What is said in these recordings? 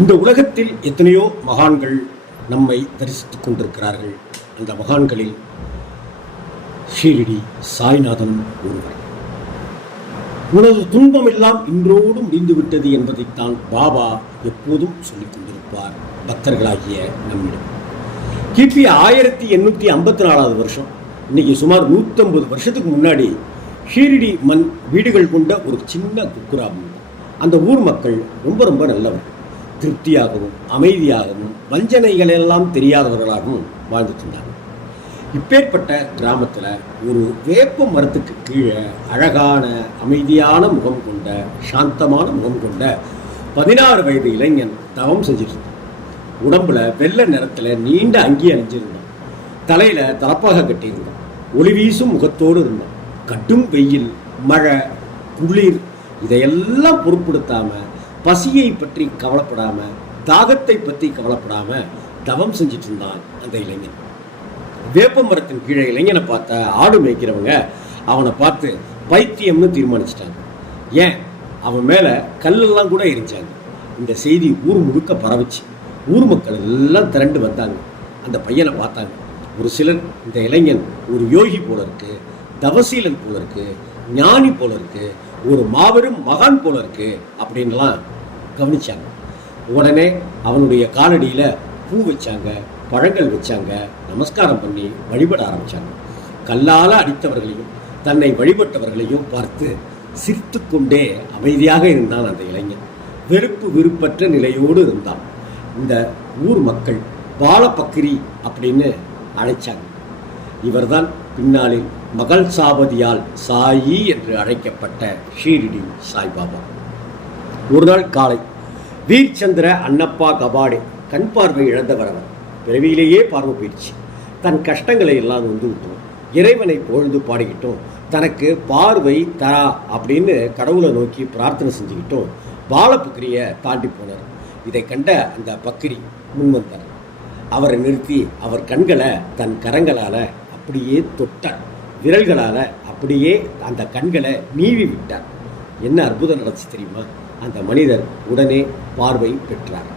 இந்த உலகத்தில் எத்தனையோ மகான்கள் நம்மை தரிசித்துக் கொண்டிருக்கிறார்கள். அந்த மகான்களில் ஷீரடி சாய்நாதனும் ஒருவர். உனது துன்பம் எல்லாம் இன்றோடு முடிந்துவிட்டது என்பதைத்தான் பாபா எப்போதும் சொல்லிக் கொண்டிருப்பார். பக்தர்களாகிய நம்மிடம். கிபி ஆயிரத்தி எண்ணூற்றி ஐம்பத்தி நாலாவது வருஷம். இன்னைக்கு சுமார் நூற்றம்பது வருஷத்துக்கு முன்னாடி ஷீரடி மண் வீடுகள் கொண்ட ஒரு சின்ன குக்கிராமம் அந்த ஊர் மக்கள் ரொம்ப ரொம்ப நல்லவர் திருப்தியாகவும் அமைதியாகவும் வஞ்சனைகள் எல்லாம் தெரியாதவர்களாகவும் வாழ்ந்துட்டு இருந்தாங்க. இப்பேற்பட்ட கிராமத்தில் ஒரு வேப்ப மரத்துக்கு கீழே அழகான அமைதியான முகம் கொண்ட சாந்தமான முகம் கொண்ட பதினாறு வயது இளைஞன் தவம் செஞ்சிருந்தான் உடம்புல வெள்ளை நிறத்தில் நீண்ட அங்கி அணிஞ்சிருந்தான். தலையில் தலப்பாக கட்டியிருந்தான். ஒளி வீசும் முகத்தோடு இருந்தான். கடும் வெயில் மழை குளிர் இதையெல்லாம் பொருட்படுத்தாமல் பசியை பற்றி கவலைப்படாம தாகத்தை பற்றி கவலைப்படாம தவம் செஞ்சிட்டு இருந்தான் அந்த இளைஞன். வேப்ப மரத்தின் கீழே இளைஞனை பார்த்த ஆடு மேய்க்கிறவங்க அவனை பார்த்து பைத்தியம்னு தீர்மானிச்சிட்டாங்க. ஏன்? அவன் மேலே கல்லெல்லாம் கூட எரிஞ்சாங்க. இந்த செய்தி ஊர் முழுக்க பரவிச்சு. ஊர் மக்கள் எல்லாம் திரண்டு வந்தாங்க. அந்த பையனை பார்த்தாங்க. ஒரு சிலர் இந்த இளைஞன் ஒரு யோகி போல இருக்கு தவசீலன் போல இருக்குது ஞானி போல இருக்கு ஒரு மாபெரும் மகான் போல இருக்கு அப்படின்லாம் கவனிச்சாங்க. உடனே அவனுடைய காலடியில் பூ வச்சாங்க பழங்கள் வச்சாங்க நமஸ்காரம் பண்ணி வழிபட ஆரம்பித்தாங்க கல்லால் அடித்தவர்களையும் தன்னை வழிபட்டவர்களையும் பார்த்து சிரித்துக்கொண்டே அமைதியாக இருந்தான் அந்த இளைஞன். வெறுப்பு விருப்பற்ற நிலையோடு இருந்தான். இந்த ஊர் மக்கள் பாலப்பக்கிரி அப்படின்னு அழைச்சாங்க. இவர்தான் பின்னாளில் மகள் சாபதியால் சாயி என்று அழைக்கப்பட்ட ஷீரடி சாய்பாபா. ஒரு நாள் காலை வீர்ச்சந்திர அன்னப்பா கபாடே கண் பார்வை இழந்தவர் அவர். பிறவியிலேயே பார்வை போயிடுச்சு. தன் கஷ்டங்களை எல்லாம் வந்து விட்டோம் இறைவனை பொழுது பாடிக்கிட்டோம். தனக்கு பார்வை தரா அப்படின்னு கடவுளை நோக்கி பிரார்த்தனை செஞ்சுக்கிட்டோம். பாலபுக்கிரியை தாண்டி போனார். இதை கண்ட அந்த பக்ரி முன்வந்தார். அவரை நிறுத்தி அவர் கண்களை தன் கரங்களால் அப்படியே தொட்டார். விரல்களால் அப்படியே அந்த கண்களை நீவி விட்டார். என்ன அற்புதம் நடந்துச்சு தெரியுமா? அந்த மனிதர் உடனே பார்வை பெற்றார்.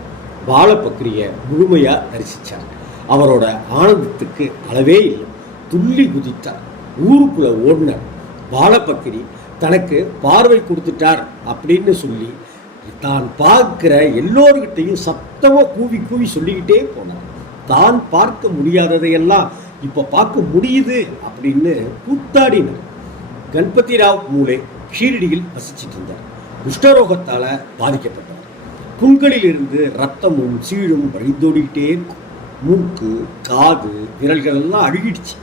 பாலபக்ரியை முழுமையாக தரிசித்தார் அவரோட ஆனந்தத்துக்கு அளவே இல்லை. துள்ளி குதித்தார். ஊருக்குள்ள ஓடினார். பாலபக்ரி தனக்கு பார்வை கொடுத்துட்டார் அப்படின்னு சொல்லி தான் பார்க்கிற எல்லோருக்கிட்டையும் சத்தமாக கூவி கூவி சொல்லிக்கிட்டே போனார். தான் பார்க்க முடியாததையெல்லாம் இப்போ பார்க்க முடியுது அப்படின்னு கூத்தாடினார். கணபதி ராவ் மூலே ஷீரடியில் வசிச்சிட்டு இருந்தார். குஷ்டரோகத்தால் பாதிக்கப்பட்டார். புண்களிலிருந்து ரத்தமும் சீழும் வழிந்தோடிக்கிட்டே இருக்கும். மூக்கு காது விரல்கள் எல்லாம் அழுகிடுச்சு.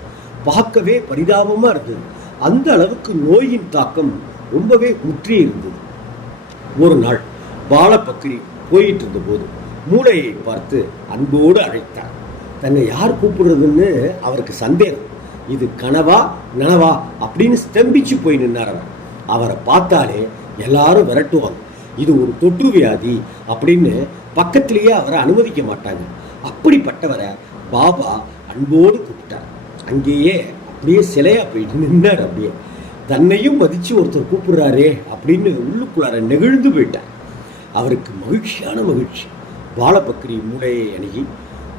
பார்க்கவே பரிதாபமாக இருந்தது. அந்த அளவுக்கு நோயின் தாக்கம் ரொம்பவே முற்றி இருந்தது. ஒரு நாள் பாலப்பக்கிரி போயிட்டு இருந்தபோது மூளையை பார்த்து அன்போடு அழைத்தார். தன்னை யார் கூப்பிடுறதுன்னு அவருக்கு சந்தேகம். இது கனவா நனவா அப்படின்னு ஸ்தம்பிச்சு போய் நின்னார் அவர். அவரை பார்த்தாலே எல்லாரும் விரட்டுவாங்க. இது ஒரு தொற்று வியாதி அப்படின்னு பக்கத்திலேயே அவரை அனுமதிக்க மாட்டாங்க. அப்படிப்பட்டவரை பாபா அன்போடு கூப்பிட்டார். அங்கேயே அப்படியே சிலையா போயிட்டு நின்னார் அப்படியே. தன்னையும் மதித்து ஒருத்தர் கூப்பிடுறாரே அப்படின்னு உள்ளுக்குள்ளார நெகிழ்ந்து போயிட்டார். அவருக்கு மகிழ்ச்சியான மகிழ்ச்சி. பாலபக்ரி மூளையை அணுகி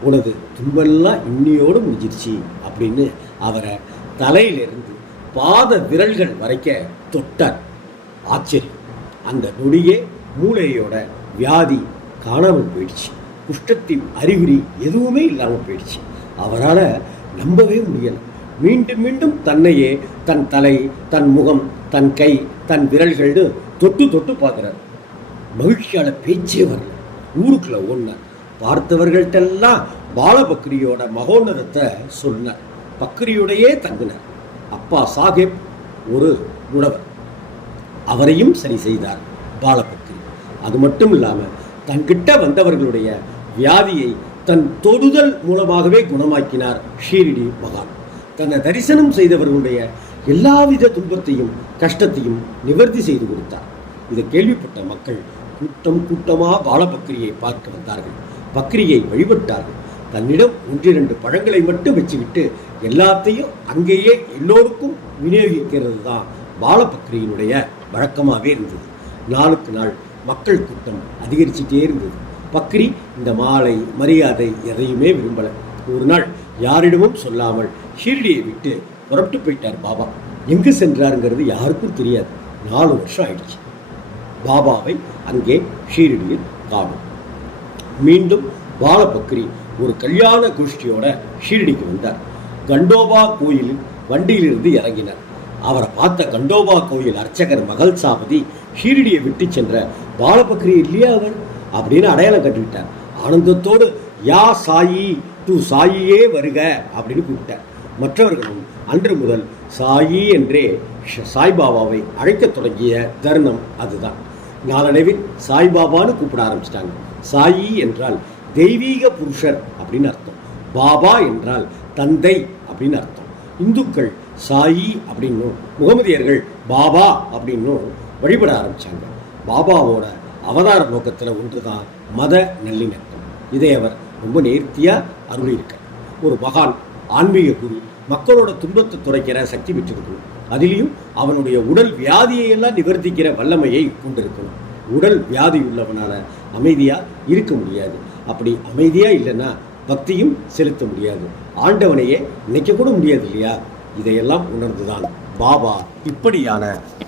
உனது துன்பெல்லாம் இன்னியோடு முடிஞ்சிருச்சு அப்படின்னு அவரை தலையிலிருந்து பாத விரல்கள் வரைக்க தொட்டார். ஆச்சரியம். அந்த நொடியே மூளையோட வியாதி காணாமல் போயிடுச்சு. குஷ்டத்தின் அறிகுறி எதுவுமே இல்லாமல் போயிடுச்சு. அவரால் நம்பவே முடியலை. மீண்டும் மீண்டும் தன்னையே தன் தலை தன் முகம் தன் கை தன் விரல்கள்னு தொட்டு தொட்டு பார்க்குறார். மகிழ்ச்சியால் பேச்சே வரல. ஊருக்குள்ளே ஓடினார். பார்த்தவர்கள்ட்டெல்லாம் பாலபக்ரியோட மகோன்னதத்தை சொன்னார் பக்ரியுடையே தங்கினார் அப்பா சாஹேப் ஒரு உழவர். அவரையும் சரி செய்தார் பாலபக்ரி. அது மட்டும் இல்லாமல் தன்கிட்ட வந்தவர்களுடைய வியாதியை தன் தொடுதல் மூலமாகவே குணமாக்கினார் ஷீரடி மகான். தன்னை தரிசனம் செய்தவர்களுடைய எல்லாவித துன்பத்தையும் கஷ்டத்தையும் நிவர்த்தி செய்து கொடுத்தார். இதை கேள்விப்பட்ட மக்கள் கூட்டம் கூட்டமாக பாலபக்ரியை பார்க்க வந்தார்கள். பக்ரியை வழிபட்டார்கள். தன்னிடம் ஒன்றிரண்டு பழங்களை மட்டும் வச்சுக்கிட்டு எல்லாத்தையும் அங்கேயே எல்லோருக்கும் விநியோகிக்கிறது தான் பாலபக்ரியினுடைய வழக்கமாகவே இருந்தது. நாளுக்கு நாள் மக்கள் கூட்டம் அதிகரிச்சுட்டே இருந்தது. பக்ரி இந்த மாலை மரியாதை எதையுமே விரும்பலை. ஒரு நாள் யாரிடமும் சொல்லாமல் ஷீரடியை விட்டு புறப்பட்டு போயிட்டார் பாபா. எங்கு சென்றாருங்கிறது யாருக்கும் தெரியாது. நாலு வருஷம் ஆயிடுச்சு. பாபாவை அங்கே ஷீரடியில் காணும். மீண்டும் பாலபக்ரி ஒரு கல்யாண கோஷ்டியோட ஷீரடிக்கு வந்தார். கண்டோபா கோயிலில் வண்டியிலிருந்து இறங்கினார். அவரை பார்த்த கண்டோபா கோயில் அர்ச்சகர் மகள் சாபதி ஷீரடியை விட்டு சென்ற பாலபக்ரி இல்லையா அவர் அப்படின்னு அடையாளம் கட்டிவிட்டார் ஆனந்தத்தோடு யா சாயி டு சாயியே வருக அப்படின்னு கூப்பிட்டார். மற்றவர்களும் அன்று முதல் சாயி என்றே சாய்பாபாவை அழைக்கத் தொடங்கிய தருணம் அதுதான். நாளடைவில் சாய்பாபான்னு கூப்பிட ஆரம்பிச்சிட்டாங்க. சாயி என்றால் தெய்வீக புருஷர் அப்படின்னு அர்த்தம். பாபா என்றால் தந்தை அப்படின்னு அர்த்தம். இந்துக்கள் சாயி அப்படின்னும் முகமதியர்கள் பாபா அப்படின்னும் வழிபட ஆரம்பிச்சாங்க. பாபாவோட அவதார நோக்கத்தில் ஒன்று தான் மத நல்லிணக்கம். இதை அவர் ரொம்ப நேர்த்தியாக அருளியிருக்கார். ஒரு மகான் ஆன்மீக குரு மக்களோட துன்பத்தை துடைக்கிற சக்தி பெற்றிருக்கணும் அதிலையும் அவனுடைய உடல் வியாதியை எல்லாம் நிவர்த்திக்கிற வல்லமையை கொண்டிருக்கணும். உடல் வியாதி உள்ளவனால் அமைதியாக இருக்க முடியாது. அப்படி அமைதியாக இல்லைன்னா பக்தியும் செலுத்த முடியாது. ஆண்டவனையே நினைக்கக்கூட முடியாது இல்லையா? இதையெல்லாம் உணர்ந்துதான் பாபா இப்படியான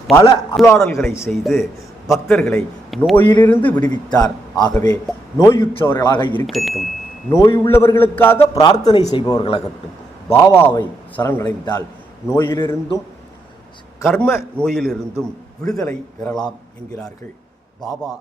பல அருளாடல்களை செய்து பக்தர்களை நோயிலிருந்து விடுவித்தார். ஆகவே நோயுற்றவர்களாக இருக்கட்டும் நோய் உள்ளவர்களுக்காக பிரார்த்தனை செய்பவர்களாகட்டும் பாபாவை சரணடைந்தால் நோயிலிருந்தும் கர்ம நோயிலிருந்தும் விடுதலை பெறலாம் என்கிறார்கள். பாபா